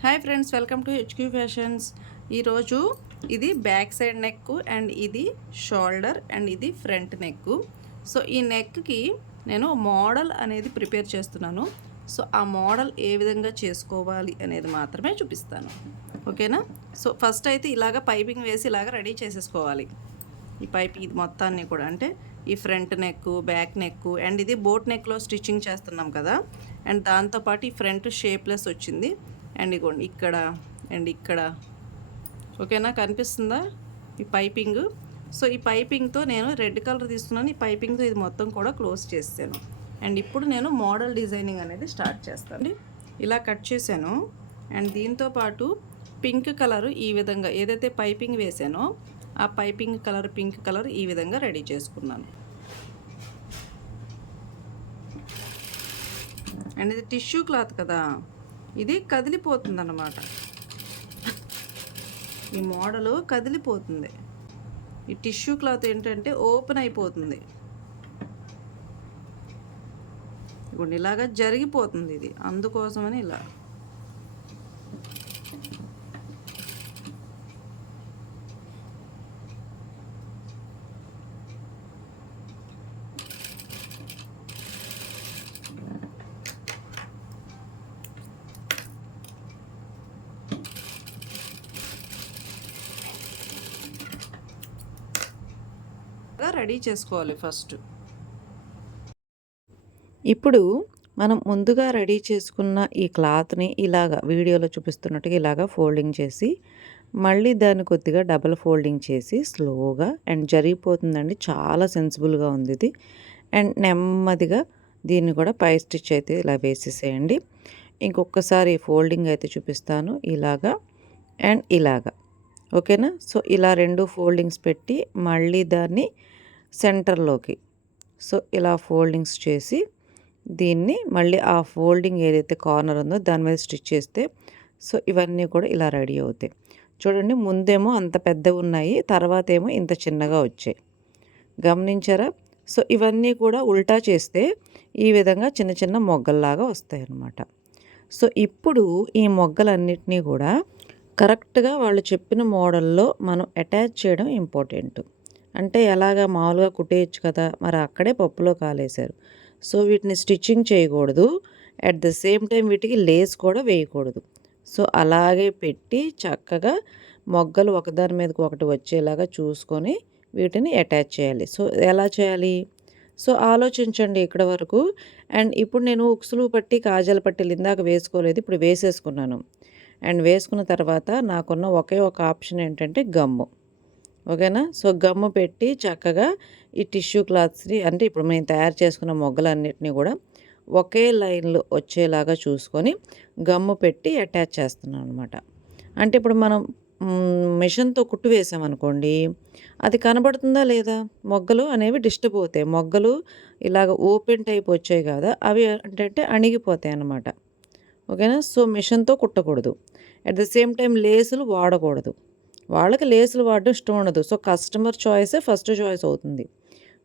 Hi friends welcome to HQ fashions ఈరోజు ఇది back side neck and ఇది shoulder and ఇది ఫ్రంట్ నెక్ సో ఈ నెక్కి నేను మోడల్ అనేది ప్రిపేర్ చేస్తున్నాను. సో ఆ మోడల్ ఏ విధంగా చేసుకోవాలి అనేది మాత్రమే చూపిస్తాను. ఓకేనా సో ఫస్ట్ అయితే ఇలాగ పైపింగ్ వేసి ఇలాగ రెడీ చేసేసుకోవాలి. ఈ పైప్ ఇది మొత్తాన్ని కూడా అంటే ఈ front neck back neck and ఇది బోట్ నెక్లో స్టిచ్చింగ్ చేస్తున్నాం కదా. అండ్ దాంతోపాటు ఈ ఫ్రంట్ షేప్లెస్ వచ్చింది. అండ్ ఇగోండి ఇక్కడ అండ్ ఇక్కడ. ఓకేనా? కనిపిస్తుందా? ఈ పైపింగ్. సో ఈ పైపింగ్తో నేను రెడ్ కలర్ తీసుకున్నాను ఈ పైపింగ్తో ఇది మొత్తం కూడా క్లోజ్ చేసాను అండ్ ఇప్పుడు నేను మోడల్ డిజైనింగ్ అనేది స్టార్ట్ చేస్తాను. ఇలా కట్ చేశాను. అండ్ దీంతో పాటు పింక్ కలర్ ఈ విధంగా ఏదైతే పైపింగ్ వేసానో ఆ పైపింగ్ కలర్ పింక్ కలర్ ఈ విధంగా రెడీ చేసుకున్నాను. అండ్ ఇది టిష్యూ క్లాత్ కదా? ఇది కదిలిపోతుంది అన్నమాట ఈ మోడలు కదిలిపోతుంది. ఈ టిష్యూ క్లాత్ ఏంటంటే ఓపెన్ అయిపోతుంది. ఇప్పుడు ఇలాగా జరిగిపోతుంది ఇది. అందుకోసమని ఇలా. రెడీ చేసుకోవాలి ఫస్ట్. ఇప్పుడు మనం ముందుగా రెడీ చేసుకున్న ఈ క్లాత్ని ఇలాగ వీడియోలో చూపిస్తున్నట్టుగా ఇలాగ ఫోల్డింగ్ చేసి మళ్ళీ దాన్ని కొద్దిగా డబల్ ఫోల్డింగ్ చేసి స్లోగా అండ్ జరిగిపోతుందండి. చాలా సెన్సిబుల్గా ఉంది ఇది. అండ్ నెమ్మదిగా దీన్ని కూడా పై స్టిచ్ అయితే ఇలా వేసేసేయండి. ఇంకొకసారి ఫోల్డింగ్ అయితే చూపిస్తాను. ఇలాగా అండ్ ఇలాగా. ఓకేనా? సో ఇలా రెండు ఫోల్డింగ్స్ పెట్టి మళ్ళీ దాన్ని సెంటర్లోకి. సో ఇలా ఫోల్డింగ్స్ చేసి దీన్ని మళ్ళీ ఆ ఫోల్డింగ్ ఏదైతే కార్నర్ ఉందో దాని మీద స్టిచ్ చేస్తే సో ఇవన్నీ కూడా ఇలా రెడీ అవుతాయి. చూడండి ముందేమో అంత పెద్దవి ఉన్నాయి తర్వాత ఏమో ఇంత చిన్నగా వచ్చాయి. గమనించారా? సో ఇవన్నీ కూడా ఉల్టా చేస్తే ఈ విధంగా చిన్న చిన్న మొగ్గల్లాగా వస్తాయి అన్నమాట సో ఇప్పుడు ఈ మొగ్గలన్నిటినీ కూడా కరెక్ట్గా వాళ్ళు చెప్పిన మోడల్లో మనం అటాచ్ చేయడం ఇంపార్టెంట్. అంటే ఎలాగా మామూలుగా కుట్టేయచ్చు కదా మరి అక్కడే పప్పులో కాలేశారు. సో వీటిని స్టిచ్చింగ్ చేయకూడదు. అట్ ద సేమ్ టైం వీటికి లేస్ కూడా వేయకూడదు. సో అలాగే పెట్టి చక్కగా మొగ్గలు ఒకదాని మీదకి ఒకటి వచ్చేలాగా చూసుకొని వీటిని అటాచ్ చేయాలి. సో ఎలా చేయాలి? సో ఆలోచించండి ఇక్కడ వరకు. అండ్ ఇప్పుడు నేను ఉక్సులు పట్టి కాజల పట్టిలు ఇందాక వేసుకోలేదు. ఇప్పుడు వేసేసుకున్నాను. అండ్ వేసుకున్న తర్వాత నాకున్న ఒకే ఒక ఆప్షన్ ఏంటంటే గమ్ము. ఓకేనా? సో గమ్ము పెట్టి చక్కగా ఈ టిష్యూ క్లాత్స్ని అంటే ఇప్పుడు మేము తయారు చేసుకున్న మొగ్గలన్నిటిని కూడా ఒకే లైన్లో వచ్చేలాగా చూసుకొని గమ్ము పెట్టి అటాచ్ చేస్తున్నాను అనమాట అంటే ఇప్పుడు మనం మిషన్తో కుట్టు వేసామనుకోండి అది కనబడుతుందా లేదా? మొగ్గలు అనేవి డిస్టర్బ్ అవుతాయి మొగ్గలు ఇలాగ ఓపెన్ టైప్ వచ్చాయి కదా అవి అంటే అణిగిపోతాయి అన్నమాట. ఓకేనా? సో మిషన్తో కుట్టకూడదు. అట్ ద సేమ్ టైం లేసులు వాడకూడదు. వాళ్ళకి లేసులు వాడడం ఇష్టం ఉండదు. సో కస్టమర్ చాయిసే ఫస్ట్ చాయిస్ అవుతుంది.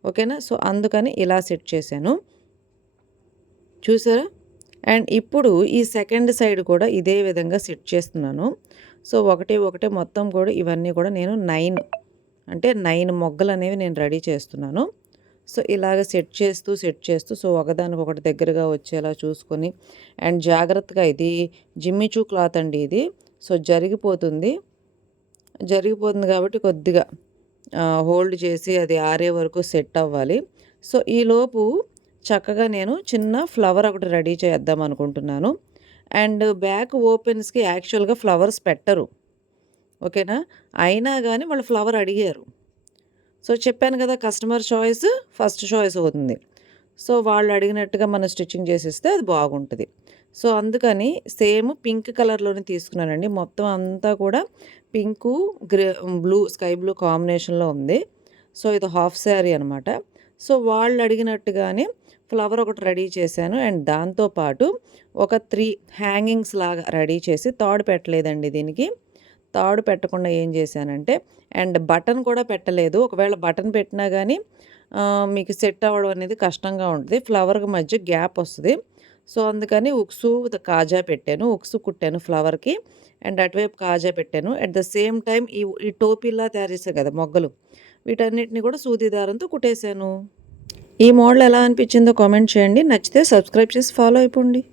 ఓకేనా? సో అందుకని ఇలా సెట్ చేశాను. చూసారా? అండ్ ఇప్పుడు ఈ సెకండ్ సైడ్ కూడా ఇదే విధంగా సెట్ చేస్తున్నాను. సో ఒకటి ఒకటి మొత్తం కూడా ఇవన్నీ కూడా నేను నైన్ అంటే నైన్ మొగ్గలు అనేవి నేను రెడీ చేస్తున్నాను. సో ఇలాగ సెట్ చేస్తూ సెట్ చేస్తూ సో ఒకదానికి ఒకటి దగ్గరగా వచ్చేలా చూసుకొని అండ్ జాగ్రత్తగా ఇది జిమ్మిచూ క్లాత్ అండి ఇది. సో జరిగిపోతుంది. జరిగిపోతుంది కాబట్టి కొద్దిగా హోల్డ్ చేసి అది ఆరే వరకు సెట్ అవ్వాలి. సో ఈలోపు చక్కగా నేను చిన్న ఫ్లవర్ ఒకటి రెడీ చేద్దాం అనుకుంటున్నాను. అండ్ బ్యాక్ ఓపెన్స్కి యాక్చువల్గా ఫ్లవర్స్ పెట్టరు. ఓకేనా అయినా కానీ వాళ్ళు ఫ్లవర్ అడిగారు. సో చెప్పాను కదా కస్టమర్ చాయిస్ ఫస్ట్ చాయిస్ అవుతుంది. సో వాళ్ళు అడిగినట్టుగా మనం స్టిచ్చింగ్ చేసిస్తే అది బాగుంటుంది. సో అందుకని సేమ్ పింక్ కలర్లోనే తీసుకున్నానండి. మొత్తం అంతా కూడా pink grey blue sky blue కాంబినేషన్లో ఉంది. సో ఇది హాఫ్ శారీ అనమాట సో వాళ్ళు అడిగినట్టుగానే ఫ్లవర్ ఒకటి రెడీ చేశాను. అండ్ దాంతోపాటు ఒక త్రీ హ్యాంగింగ్స్ లాగా రెడీ చేసి తాడు పెట్టలేదండి దీనికి. తాడు పెట్టకుండా ఏం చేశానంటే అండ్ బటన్ కూడా పెట్టలేదు. ఒకవేళ బటన్ పెట్టినా కానీ మీకు సెట్ అవ్వడం అనేది కష్టంగా ఉంటుంది. ఫ్లవర్కి మధ్య గ్యాప్ వస్తుంది. సో అందుకని ఉక్సు కాజా పెట్టాను. ఉక్సు కుట్టాను ఫ్లవర్కి అండ్ అటువైపు కాజా పెట్టాను. అట్ ద సేమ్ టైం ఈ ఈ టోపీలా తయారు చేశాను కదా మొగ్గలు. వీటన్నిటిని కూడా సూది దారంతో కుట్టేశాను. ఈ మోడల్ ఎలా అనిపించిందో కామెంట్ చేయండి. నచ్చితే సబ్స్క్రైబ్ చేసి ఫాలో అయిపోండి.